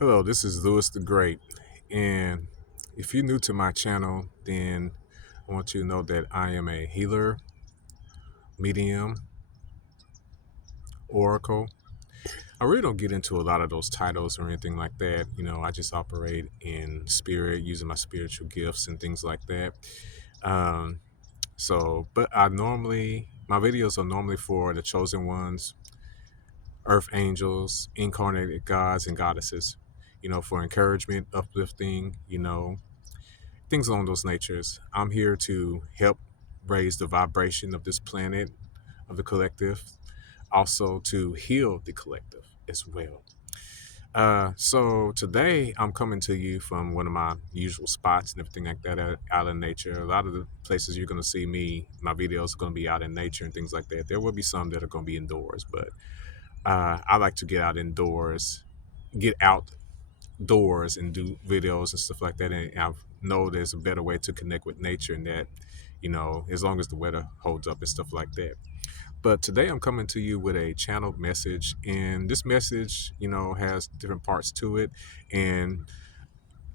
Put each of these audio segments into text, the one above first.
Hello, this is Lewis the Great. And if you're new to my channel, then I want you to know that I am a healer, medium, oracle. I really don't get into a lot of those titles or anything like that. I just operate in spirit, using my spiritual gifts and things like that. Um, but my videos are normally for the chosen ones, earth angels, incarnated gods and goddesses, for encouragement, uplifting, things along those natures. I'm here to help raise the vibration of this planet, of the collective, also to heal the collective as well. So today I'm coming to you from one of my usual spots and everything like that out in nature. A lot of the places you're going to see my videos are going to be out in nature and things like that. There will be some that are going to be indoors, but I like to get out indoors, get outdoors and do videos and stuff like that. And I know there's a better way to connect with nature and that, as long as the weather holds up and stuff like that. But today I'm coming to you with a channeled message, and this message, has different parts to it. And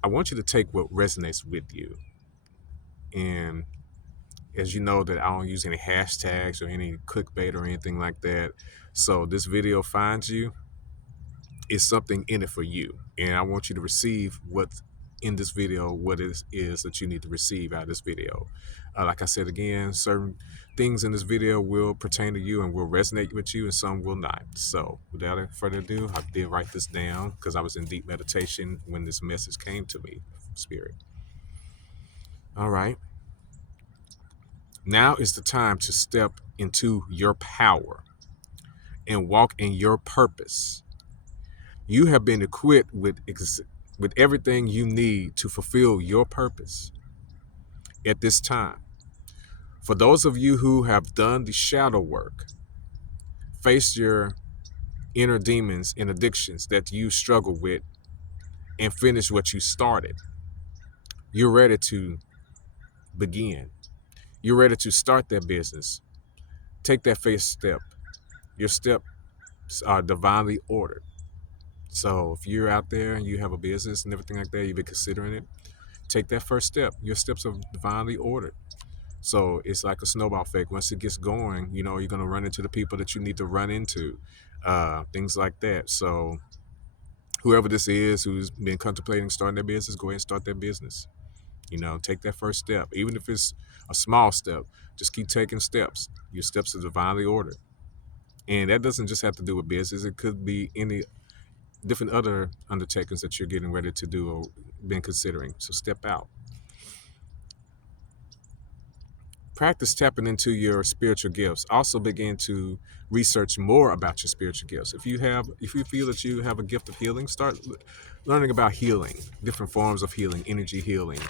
I want you to take what resonates with you. And as you know, that I don't use any hashtags or any clickbait or anything like that. So this video finds you, is something in it for you. And I want you to receive what's in this video, what it is that you need to receive out of this video. Like I said again, certain things in this video will pertain to you and will resonate with you, and some will not. So without further ado, I did write this down because I was in deep meditation when this message came to me, Spirit. All right. Now is the time to step into your power and walk in your purpose. You have been equipped with everything you need to fulfill your purpose at this time. For those of you who have done the shadow work, faced your inner demons and addictions that you struggle with, and finished what you started, you're ready to begin. You're ready to start that business. Take that first step. Your steps are divinely ordered. So if you're out there and you have a business and everything like that, you've been considering it, take that first step. Your steps are divinely ordered. So it's like a snowball effect. Once it gets going, you're going to run into the people that you need to run into, things like that. So whoever this is who's been contemplating starting their business, go ahead and start their business. Take that first step. Even if it's a small step, just keep taking steps. Your steps are divinely ordered. And that doesn't just have to do with business. It could be any different other undertakings that you're getting ready to do or been considering. So step out. Practice tapping into your spiritual gifts. Also begin to research more about your spiritual gifts. If you feel that you have a gift of healing, start learning about healing, different forms of healing, energy healing,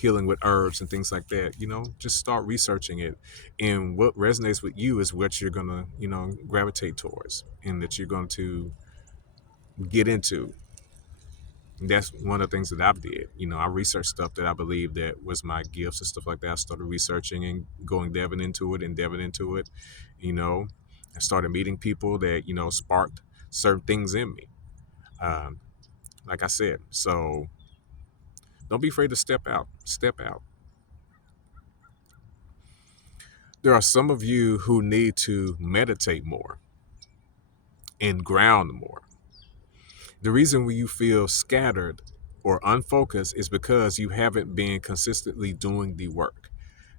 healing with herbs and things like that. Just start researching it. And what resonates with you is what you're gonna, gravitate towards and that you're going to get into. That's one of the things that I've did. I researched stuff that I believe that was my gifts and stuff like that. I started researching and going delving into it and delving into it. You know, I started meeting people that sparked certain things in me. Um, like I said, so don't be afraid to step out. Step out. There are some of you who need to meditate more and ground more. The reason why you feel scattered or unfocused is because you haven't been consistently doing the work.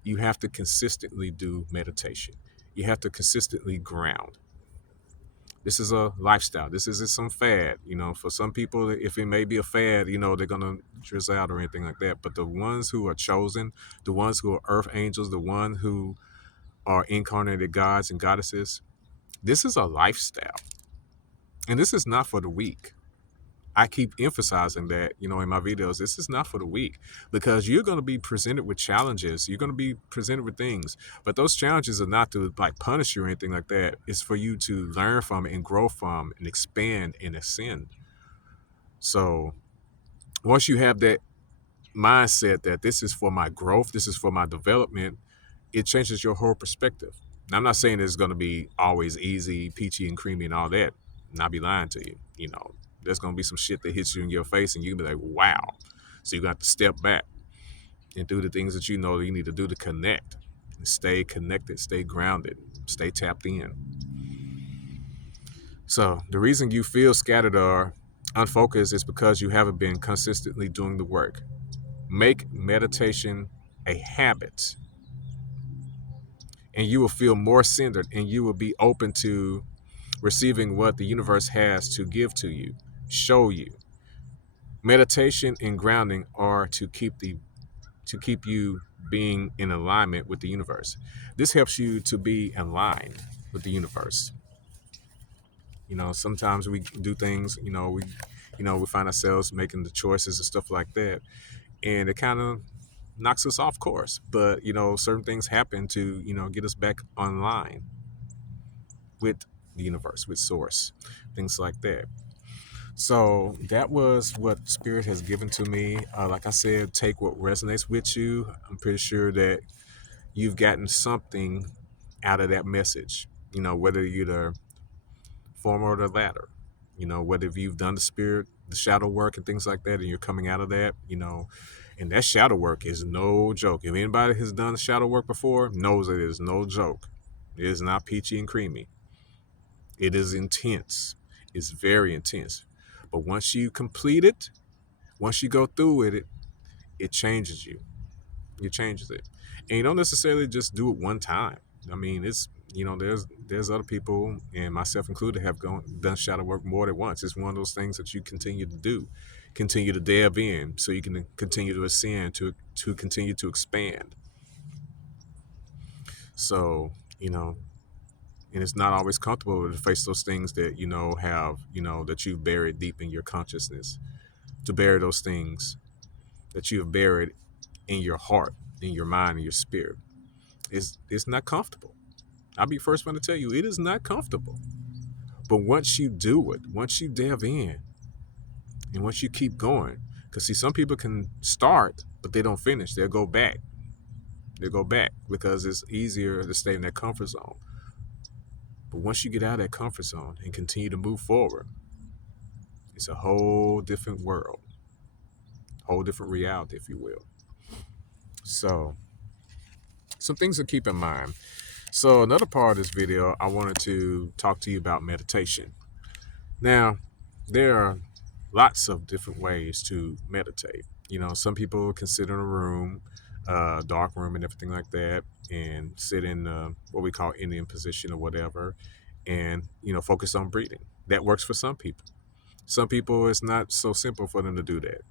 You have to consistently do meditation. You have to consistently ground. This is a lifestyle. This isn't some fad. For some people, if it may be a fad, they're going to drizzle out or anything like that. But the ones who are chosen, the ones who are earth angels, the ones who are incarnated gods and goddesses, this is a lifestyle. And this is not for the weak. I keep emphasizing that, in my videos, this is not for the weak because you're going to be presented with challenges. You're going to be presented with things, but those challenges are not to like punish you or anything like that. It's for you to learn from and grow from and expand and ascend. So once you have that mindset that this is for my growth, this is for my development, it changes your whole perspective. Now, I'm not saying it's going to be always easy, peachy and creamy and all that. And I'll be lying to you, there's gonna be some shit that hits you in your face, and you'll be like, wow. So you got to step back and do the things that you know you need to do to connect, stay connected, stay grounded, stay tapped in. So the reason you feel scattered or unfocused is because you haven't been consistently doing the work. Make meditation a habit, and you will feel more centered, and you will be open to receiving what the universe has to give to you, show you. Meditation and grounding are to keep you being in alignment with the universe. This helps you to be in line with the universe. Sometimes we do things, we find ourselves making the choices and stuff like that, and it kind of knocks us off course. But certain things happen to get us back online with the universe, with source, things like that. So that was what Spirit has given to me. Like I said, take what resonates with you. I'm pretty sure that you've gotten something out of that message. Whether you're the former or the latter. Whether you've done the shadow work and things like that, and you're coming out of that. And that shadow work is no joke. If anybody has done shadow work before, knows it is no joke. It is not peachy and creamy. It is intense. It's very intense. But once you complete it, once you go through with it, it changes you. It changes it. And you don't necessarily just do it one time. I mean, it's there's other people, and myself included, have done shadow work more than once. It's one of those things that you continue to do, continue to delve in, so you can continue to ascend, to continue to expand. So and it's not always comfortable to face those things that have that you've buried deep in your consciousness, to bury those things that you have buried in your heart, in your mind, in your spirit. It's not comfortable. I'll be first one to tell you, it is not comfortable. But once you do it, once you delve in, and once you keep going, because see, some people can start, but they don't finish. They'll go back. They'll go back because it's easier to stay in that comfort zone. But once you get out of that comfort zone and continue to move forward, it's a whole different world, whole different reality, if you will. So, some things to keep in mind. So, another part of this video, I wanted to talk to you about meditation. Now, there are lots of different ways to meditate. Some people can sit in a room, dark room and everything like that, and sit in what we call Indian position or whatever, and focus on breathing. That works for some people. Some people, it's not so simple for them to do that.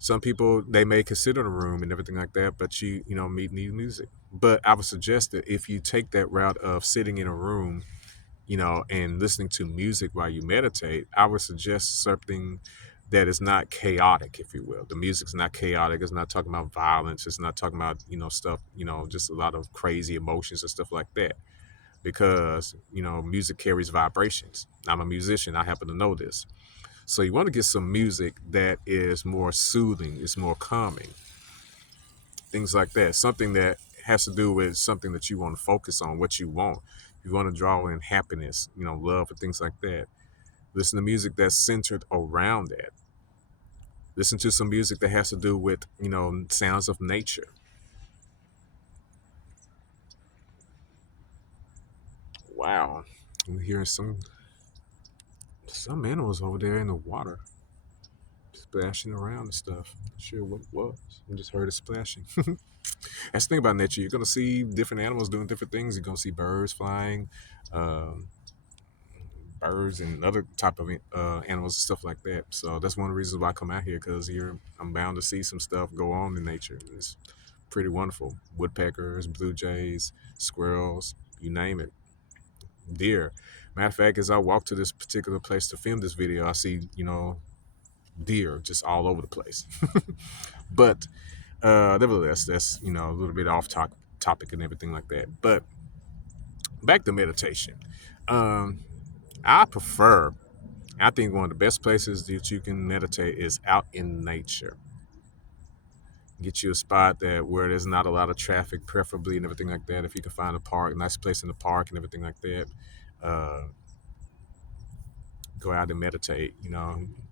Some people, they may consider the room and everything like that, but need music. But I would suggest that if you take that route of sitting in a room, and listening to music while you meditate, I would suggest something that is not chaotic, if you will. The music's not chaotic. It's not talking about violence. It's not talking about, stuff, just a lot of crazy emotions and stuff like that. Because, music carries vibrations. I'm a musician. I happen to know this. So you want to get some music that is more soothing, it's more calming, things like that. Something that has to do with something that you want to focus on, what you want. You want to draw in happiness, love and things like that. Listen to music that's centered around that. Listen to some music that has to do with, sounds of nature. Wow. I'm hearing some animals over there in the water splashing around and stuff. Not sure what it was. I just heard it splashing. That's the thing about nature. You're gonna see different animals doing different things. You're gonna see birds flying, um, birds and other type of animals and stuff like that. So that's one of the reasons why I come out here, because here I'm bound to see some stuff go on in nature. It's pretty wonderful. Woodpeckers, blue jays, squirrels, you name it. Deer. Matter of fact, as I walk to this particular place to film this video, I see deer just all over the place. But nevertheless, that's a little bit off topic and everything like that. But back to meditation. Um, I prefer. I think one of the best places that you can meditate is out in nature. Get you a spot where there's not a lot of traffic, preferably, and everything like that. If you can find a park, nice place in the park, and everything like that. Uh, go out and meditate.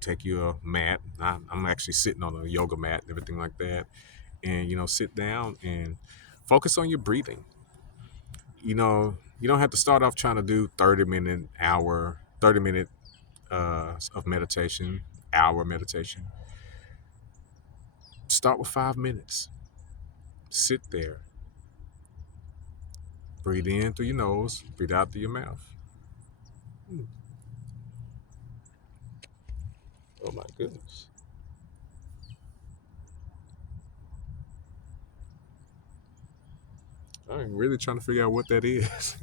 Take you a mat. I'm actually sitting on a yoga mat and everything like that, and sit down and focus on your breathing. You don't have to start off trying to do 30 minute of meditation, hour meditation. Start with 5 minutes. Sit there, breathe in through your nose, breathe out through your mouth. Hmm. Oh my goodness. I'm really trying to figure out what that is.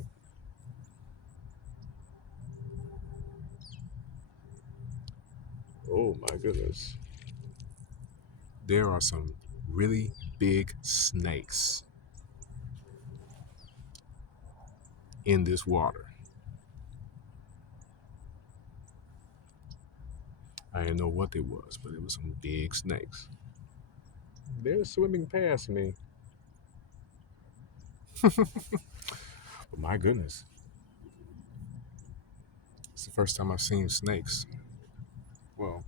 Oh my goodness. There are some really big snakes in this water. I didn't know what it was, but it was some big snakes. They're swimming past me. But my goodness, it's the first time I've seen snakes. Well,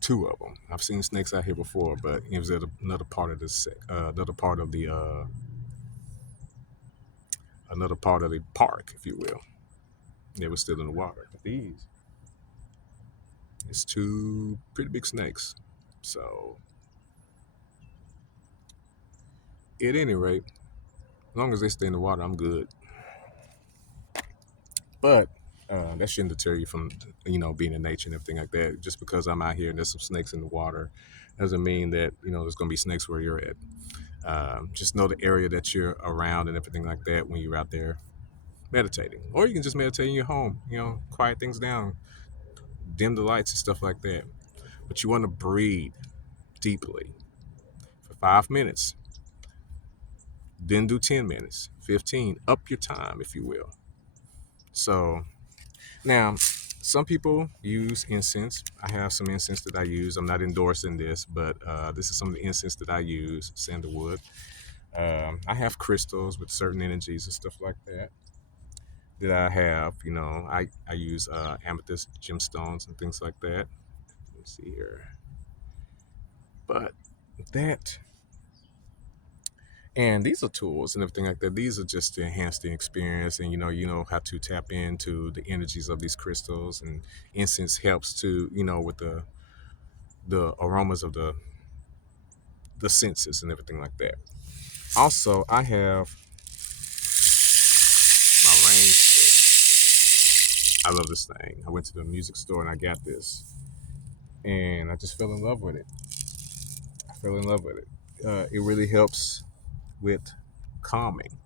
two of them. I've seen snakes out here before, but it was at another part of another part of the park, if you will. They were still in the water. But these, it's two pretty big snakes. So, at any rate, as long as they stay in the water, I'm good. But that shouldn't deter you from, being in nature and everything like that. Just because I'm out here and there's some snakes in the water, doesn't mean that there's going to be snakes where you're at. Just know the area that you're around and everything like that when you're out there meditating, or you can just meditate in your home. Quiet things down, dim the lights and stuff like that. But you want to breathe deeply for 5 minutes, then do 10 minutes, 15. Up your time, if you will. So now, some people use incense. I have some incense that I use. I'm not endorsing this, but this is some of the incense that I use, sandalwood. I have crystals with certain energies and stuff like that I have. I use amethyst gemstones and things like that. Let's see here. But that, and these are tools and everything like that. These are just to enhance the experience, and you know how to tap into the energies of these crystals. And incense helps to, with the aromas of the senses and everything like that. Also, I have my rain stick. I love this thing. I went to the music store and I got this, and I just fell in love with it. I fell in love with it. It really helps with calming,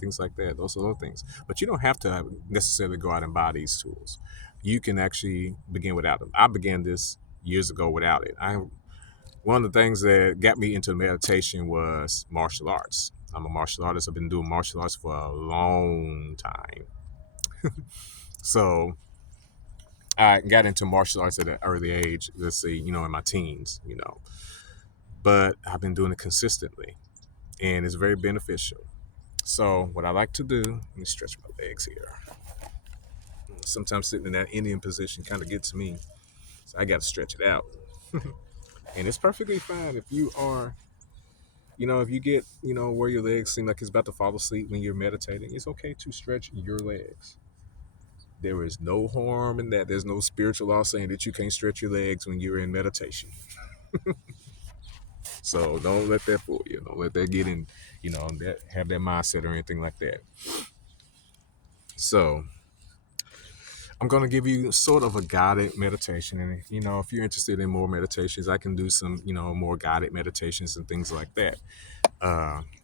things like that. Those are other things. But you don't have to necessarily go out and buy these tools. You can actually begin without them. I began this years ago without it. One of the things that got me into meditation was martial arts. I'm a martial artist. I've been doing martial arts for a long time. So I got into martial arts at an early age, let's say, in my teens. But I've been doing it consistently, and it's very beneficial. So what I like to do, let me stretch my legs here. Sometimes sitting in that Indian position kind of gets me, so I got to stretch it out. And it's perfectly fine if you are, if you get, where your legs seem like it's about to fall asleep when you're meditating. It's okay to stretch your legs. There is no harm in that. There's no spiritual law saying that you can't stretch your legs when you're in meditation. So don't let that fool you. Don't let that get in, that have that mindset or anything like that. So I'm going to give you sort of a guided meditation. And, if you're interested in more meditations, I can do some, more guided meditations and things like that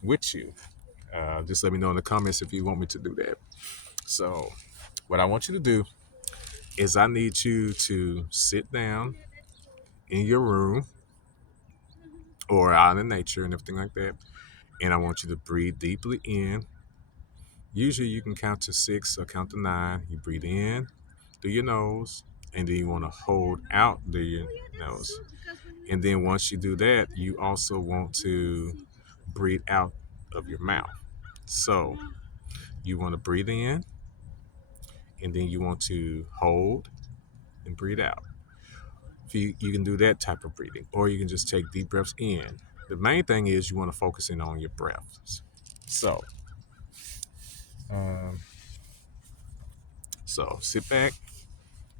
with you. Just let me know in the comments if you want me to do that. So what I want you to do is I need you to sit down in your room or out in nature and everything like that. And I want you to breathe deeply in. Usually you can count to 6 or count to 9. You breathe in through your nose, and then you want to hold out through your nose. And then once you do that, you also want to breathe out of your mouth. So you want to breathe in, and then you want to hold, and breathe out. If you can do that type of breathing, or you can just take deep breaths in. The main thing is you want to focus in on your breaths. So, um, so sit back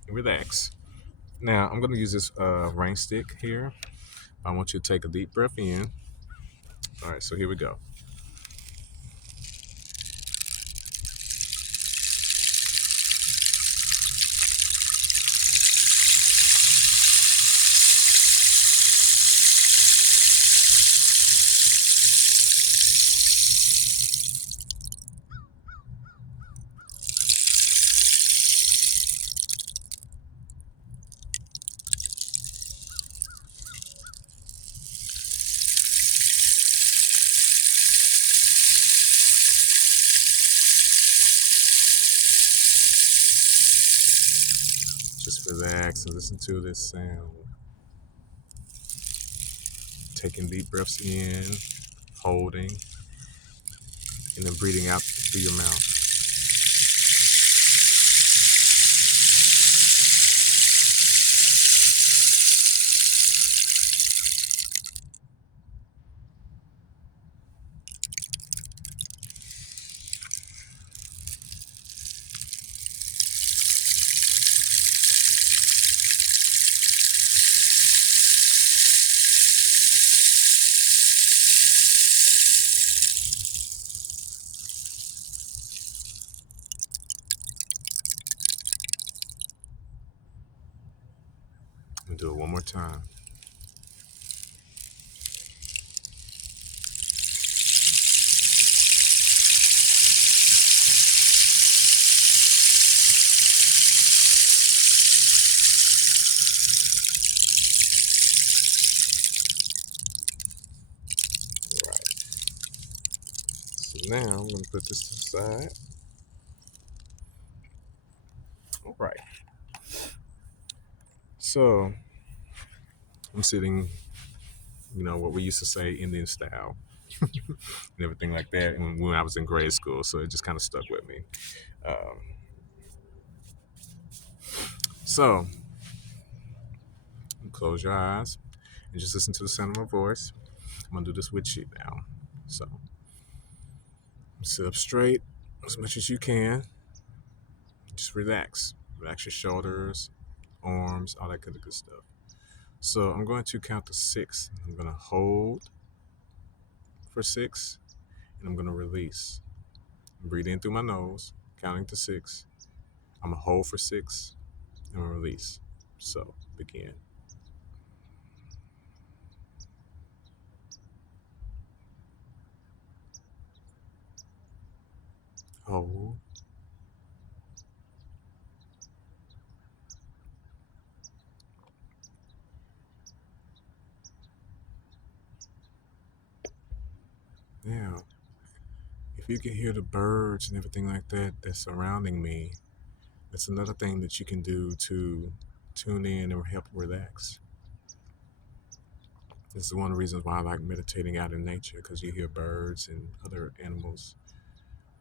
and relax. Now I'm going to use this rain stick here. I want you to take a deep breath in. All right, so here we go. Just relax and listen to this sound. Taking deep breaths in, holding, and then breathing out through your mouth. And do it one more time. All right. So now I'm going to put this to the side. All right. So I'm sitting, what we used to say, Indian style, and everything like that, when I was in grade school. So it just kind of stuck with me. Um, so close your eyes and just listen to the sound of my voice. I'm gonna do this with you now. So sit up straight as much as you can. Just relax. Relax your shoulders, arms, all that good stuff. So I'm going to count to 6. I'm gonna hold for 6, and I'm gonna release. Breathe in through my nose, counting to 6. I'm gonna hold for 6 and release. So begin. Hold. Now, if you can hear the birds and everything like that that's surrounding me, that's another thing that you can do to tune in and help relax. This is one of the reasons why I like meditating out in nature, because you hear birds and other animals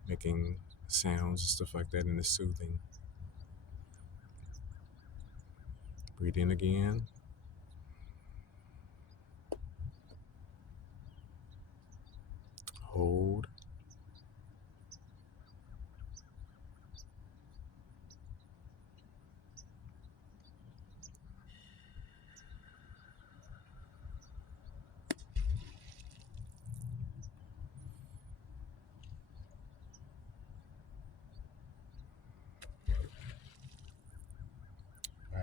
making sounds and stuff like that, and it's soothing. Breathe in again. Hold. Wow.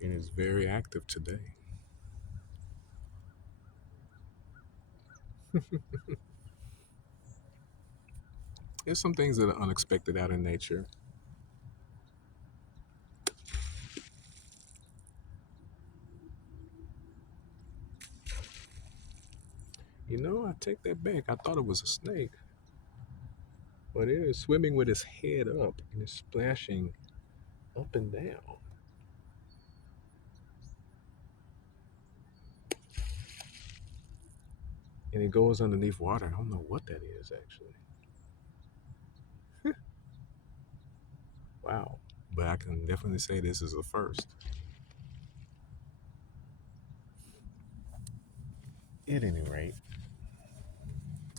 It is very active today. There's some things that are unexpected out in nature. I take that back. I thought it was a snake, but it is swimming with its head up and it's splashing up and down. and it goes underneath water. I don't know what that is actually. Wow. But I can definitely say this is a first. At any rate,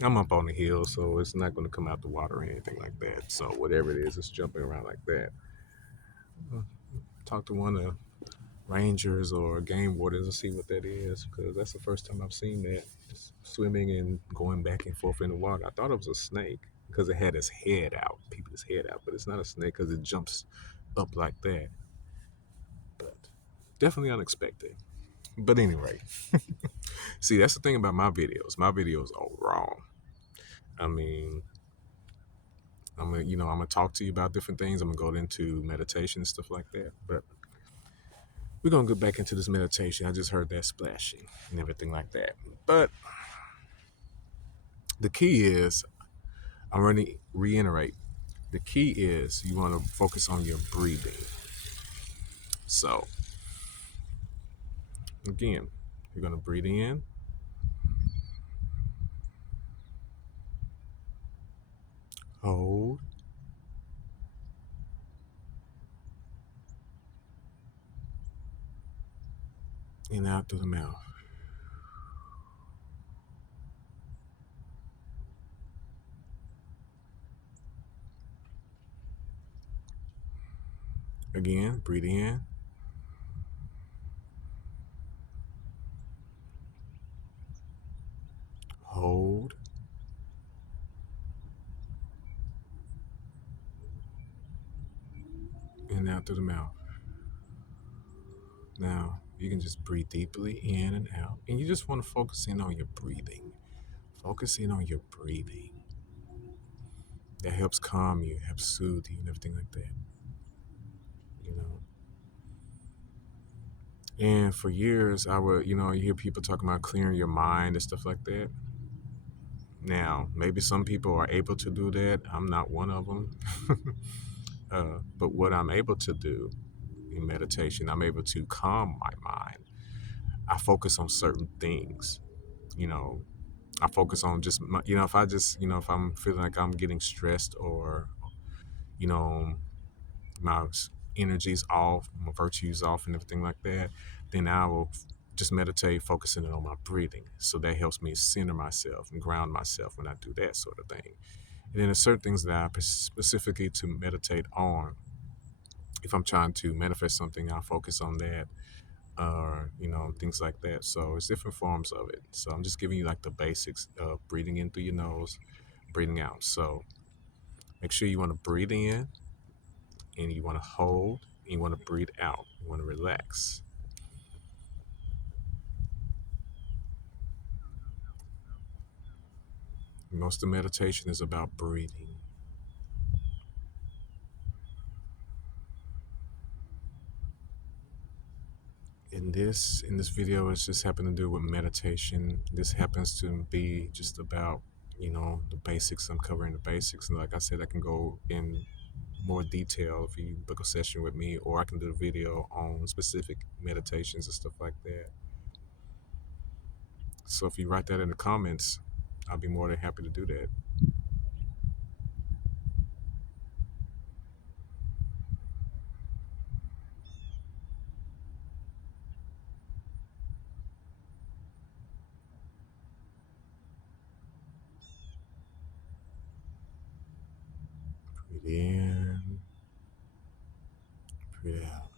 I'm up on the hill, so it's not going to come out the water or anything like that. So whatever it is, it's jumping around like that. Talk to one of the rangers or game wardens and see what that is, because that's the first time I've seen that. Just swimming and going back and forth in the water. I thought it was a snake because it had its head out, peeping its head out, but it's not a snake because it jumps up like that. But definitely unexpected. But anyway, see, that's the thing about my videos. My videos are raw. I mean, I'm gonna talk to you about different things. I'm gonna go into meditation and stuff like that. But we're gonna get back into this meditation. I just heard that splashing and everything like that. But the key is, I'm going to reiterate. The key is you want to focus on your breathing. So again, you're gonna breathe in, hold, and out through the mouth. Again, breathe in, hold, and out through the mouth. Now, you can just breathe deeply in and out, and you just want to focus in on your breathing. Focus in on your breathing. That helps calm you, helps soothe you, and everything like that. You know. And for years, I would, you hear people talking about clearing your mind and stuff like that. Now, maybe some people are able to do that. I'm not one of them. But what I'm able to do in meditation, I'm able to calm my mind. I focus on certain things. You know, I focus on just, if I just, if I'm feeling like I'm getting stressed or, you know, my energy's off, my virtue's off, and everything like that, then I will just meditate, focusing on my breathing. So that helps me center myself and ground myself when I do that sort of thing. And then there's certain things that I specifically to meditate on. If I'm trying to manifest something, I'll focus on that, or things like that. So it's different forms of it. So I'm just giving you like the basics of breathing in through your nose, breathing out. So make sure you want to breathe in, and you want to hold, and you want to breathe out. You want to relax. Most of meditation is about breathing. In this video, it's just happened to do with meditation. This happens to be just about the basics. I'm covering the basics, and like I said, I can go in more detail if you book a session with me, or I can do a video on specific meditations and stuff like that. So if you write that in the comments, I'll be more than happy to do that. Breathe in, breathe out.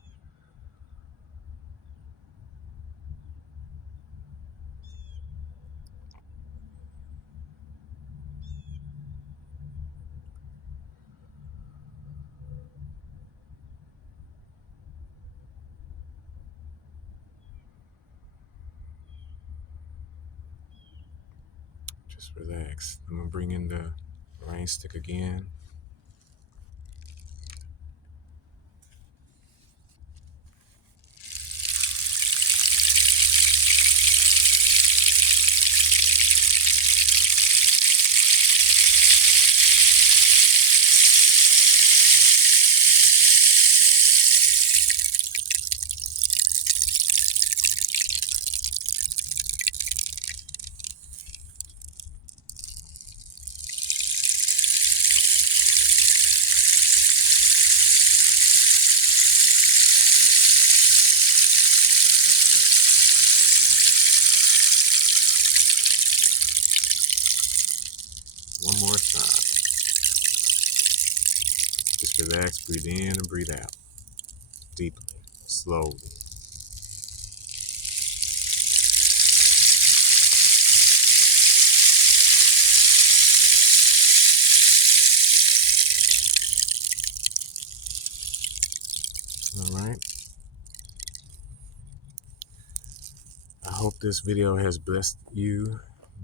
Just relax. I'm gonna bring in the rain stick again. One more time. Just relax, breathe in and breathe out deeply, slowly. All right. I hope this video has blessed you,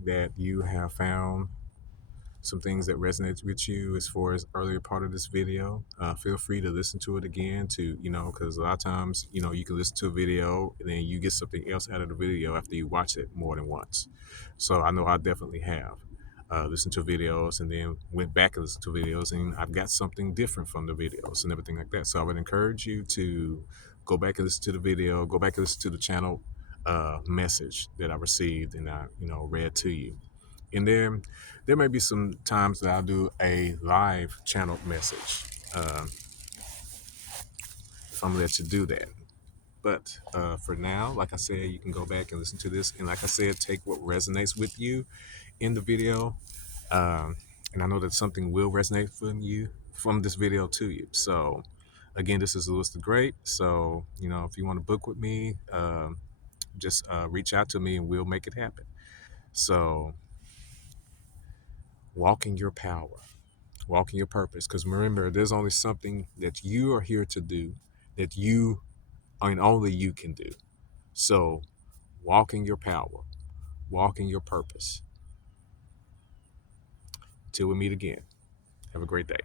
that you have found some things that resonate with you as far as earlier part of this video. Feel free to listen to it again to, because a lot of times, you can listen to a video and then you get something else out of the video after you watch it more than once. So I know I definitely have listened to videos and then went back and listened to videos, and I've got something different from the videos and everything like that. So I would encourage you to go back and listen to the video, go back and listen to the channel message that I received and I, read to you. And then there may be some times that I'll do a live channel message if I'm let to do that. But for now, like I said, you can go back and listen to this. And like I said, take what resonates with you in the video. And I know that something will resonate from you from this video to you. So again, this is Lewis the Great. So, if you want to book with me, just reach out to me and we'll make it happen. So walk in your power. Walk in your purpose, because remember, there's only something that you are here to do, that you and only you can do. So walk in your power, walk in your purpose. Till we meet again, have a great day.